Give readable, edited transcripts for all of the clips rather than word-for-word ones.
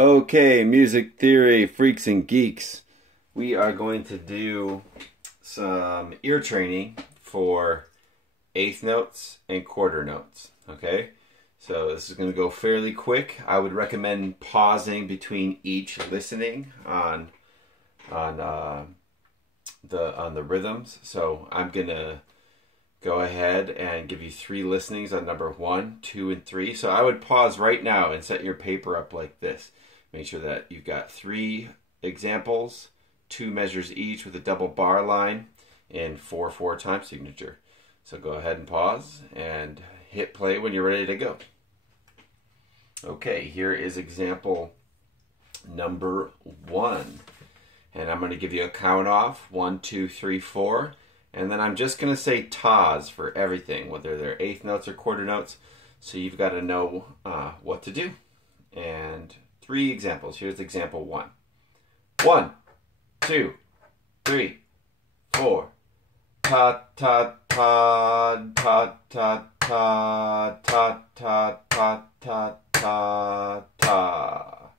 Okay, music theory freaks and geeks. We are going to do some ear training for eighth notes and quarter notes. Okay, so this is going to go fairly quick. I would recommend pausing between each listening on the rhythms. So I'm gonna go ahead and give you 3 listenings on number 1, 2, and 3. So I would pause right now and set your paper up like this. Make sure that you've got 3 examples, 2 measures each with a double bar line, and 4/4 time signature. So go ahead and pause and hit play when you're ready to go. Okay, here is example number 1. And I'm going to give you a count off, 1, 2, 3, 4. And then I'm just going to say tas for everything, whether they're eighth notes or quarter notes. So you've got to know what to do. And 3 examples. Here's example 1. 1, 2, 3, 4. Ta ta ta ta ta ta ta ta ta ta ta ta.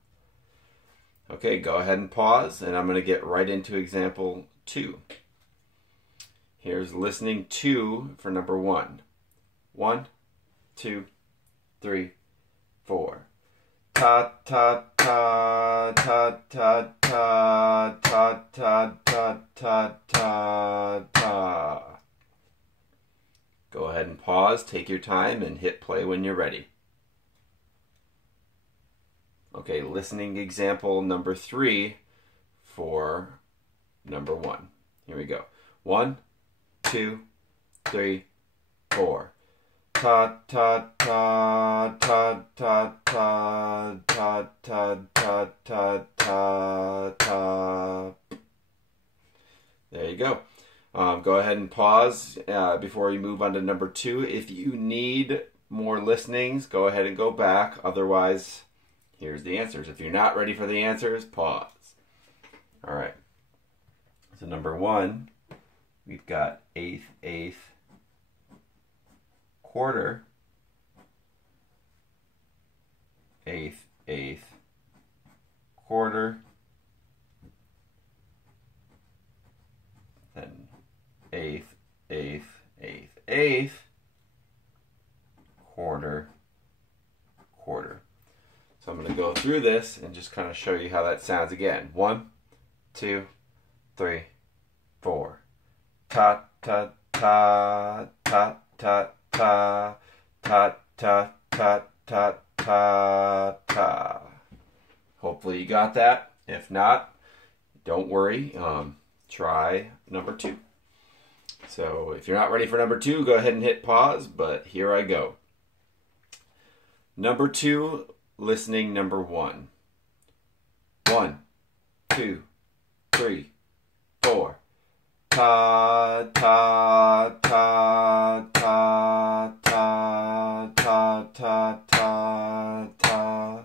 Okay, go ahead and pause, and I'm going to get right into example 2. Here's listening 2 for number 1. 1, 2, 3, 4. Ta ta ta ta ta ta ta ta ta ta ta ta. Go ahead and pause, take your time, and hit play when you're ready. Okay, listening example number 3 for number 1. Here we go. 1, 2, 3, 4. Ta ta ta ta ta ta ta ta ta ta ta ta. There you go. Go ahead and pause before you move on to number 2. If you need more listenings, go ahead and go back. Otherwise, here's the answers. If you're not ready for the answers, pause. All right. So number 1, we've got eighth, eighth, quarter, eighth, eighth, quarter, then eighth, eighth, eighth, eighth, quarter, quarter. So I'm going to go through this and just kind of show you how that sounds again. 1, 2, 3, 4. Ta ta ta ta ta ta ta ta ta ta ta ta. Hopefully you got that. If not, don't worry. Try number 2. So if you're not ready for number 2, go ahead and hit pause. But here I go. Number 2. Listening number 1. 1, 2, 3, 4. Ta ta ta ta ta ta ta ta ta.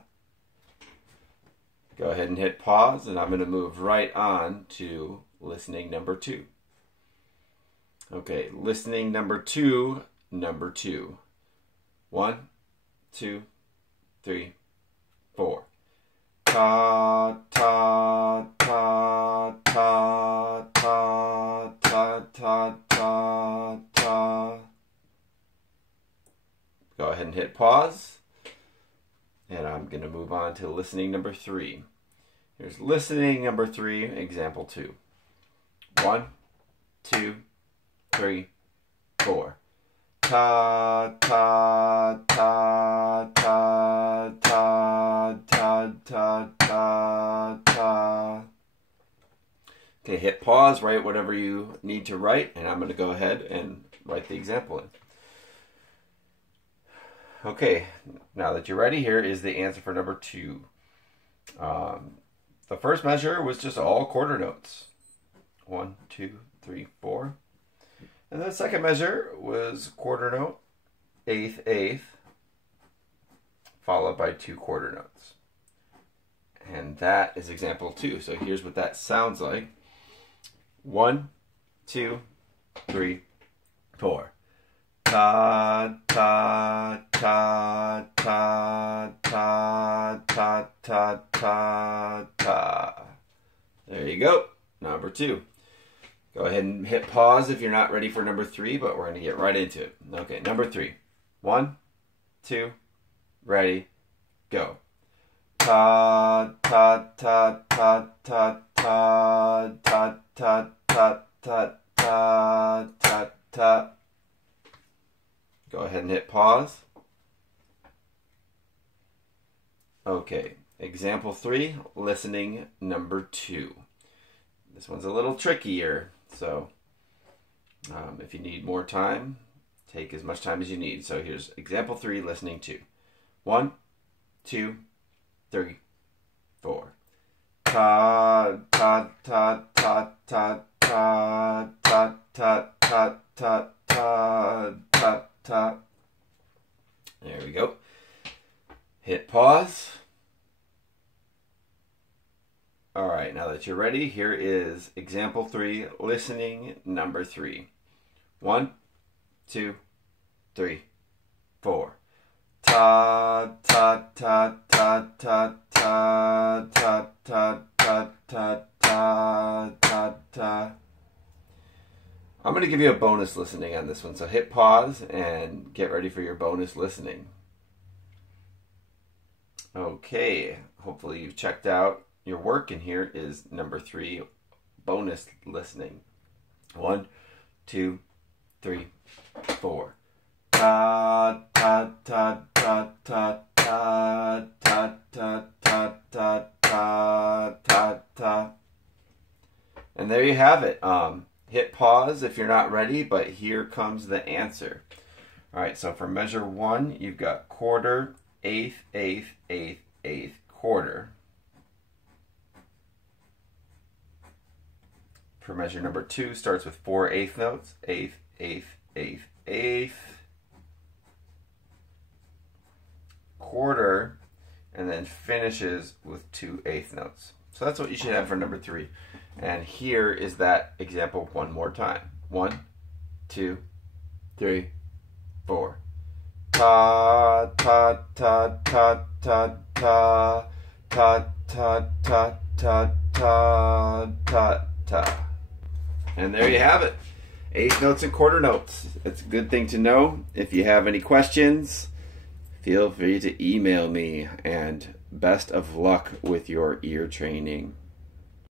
Go ahead and hit pause, and I'm going to move right on to listening number 2. Okay, listening number 2, number 2. 1, 2, 3, 4. Ta ta ta ta ta ta ta ta ta. Go ahead and hit pause. And I'm going to move on to listening number 3. Here's listening number 3, example 2. 1, 2, 3, 4. Ta ta ta ta ta ta ta ta ta. Okay, hit pause, write whatever you need to write, and I'm going to go ahead and write the example in. Okay, now that you're ready, here is the answer for number 2. The first measure was just all quarter notes. 1, 2, 3, 4. And the second measure was quarter note, eighth, eighth, followed by 2 quarter notes. And that is example 2. So here's what that sounds like. 1, 2, 3, 4. ta, ta, ta, ta, ta, ta, ta, ta, ta. There you go. Number 2. Go ahead and hit pause if you're not ready for number 3, but we're going to get right into it. Okay, number 3. 1, 2, ready, go. Ta, ta, ta, ta, ta, ta, ta, ta, ta, ta, ta, ta, ta. Go ahead and hit pause. Okay, example 3, listening number 2. This one's a little trickier, so if you need more time, take as much time as you need. So here's example 3, listening 2. 1, 2, 3, 4. Ta, ta, ta, ta, ta, ta, ta, ta, ta, ta, ta, ta, ta. There we go. Hit pause. All right, now that you're ready, here is example 3, listening number 3. 1, 2, 3, 4. Ta, ta, ta, ta, ta, ta, ta, ta, ta, ta, ta, ta, ta. I'm going to give you a bonus listening on this one, so hit pause and get ready for your bonus listening. Okay, hopefully you've checked out your work, and here is number 3, bonus listening. 1, 2, 3, 4. Ta, ta, ta, ta, ta, ta, ta, ta, ta, ta, ta, ta, ta. And there you have it. Hit pause if you're not ready, but here comes the answer. All right, so for measure 1, you've got quarter, eighth, eighth, eighth, eighth, quarter. For measure number 2, starts with 4 eighth notes, eighth, eighth, eighth, eighth, quarter, and then finishes with 2 eighth notes. So that's what you should have for number 3. And here is that example one more time. 1, 2, 3, 4. Ta, ta, ta, ta, ta, ta, ta, ta, ta, ta, ta, ta, ta. And there you have it. Eighth notes and quarter notes. It's a good thing to know. If you have any questions, feel free to email me, and best of luck with your ear training.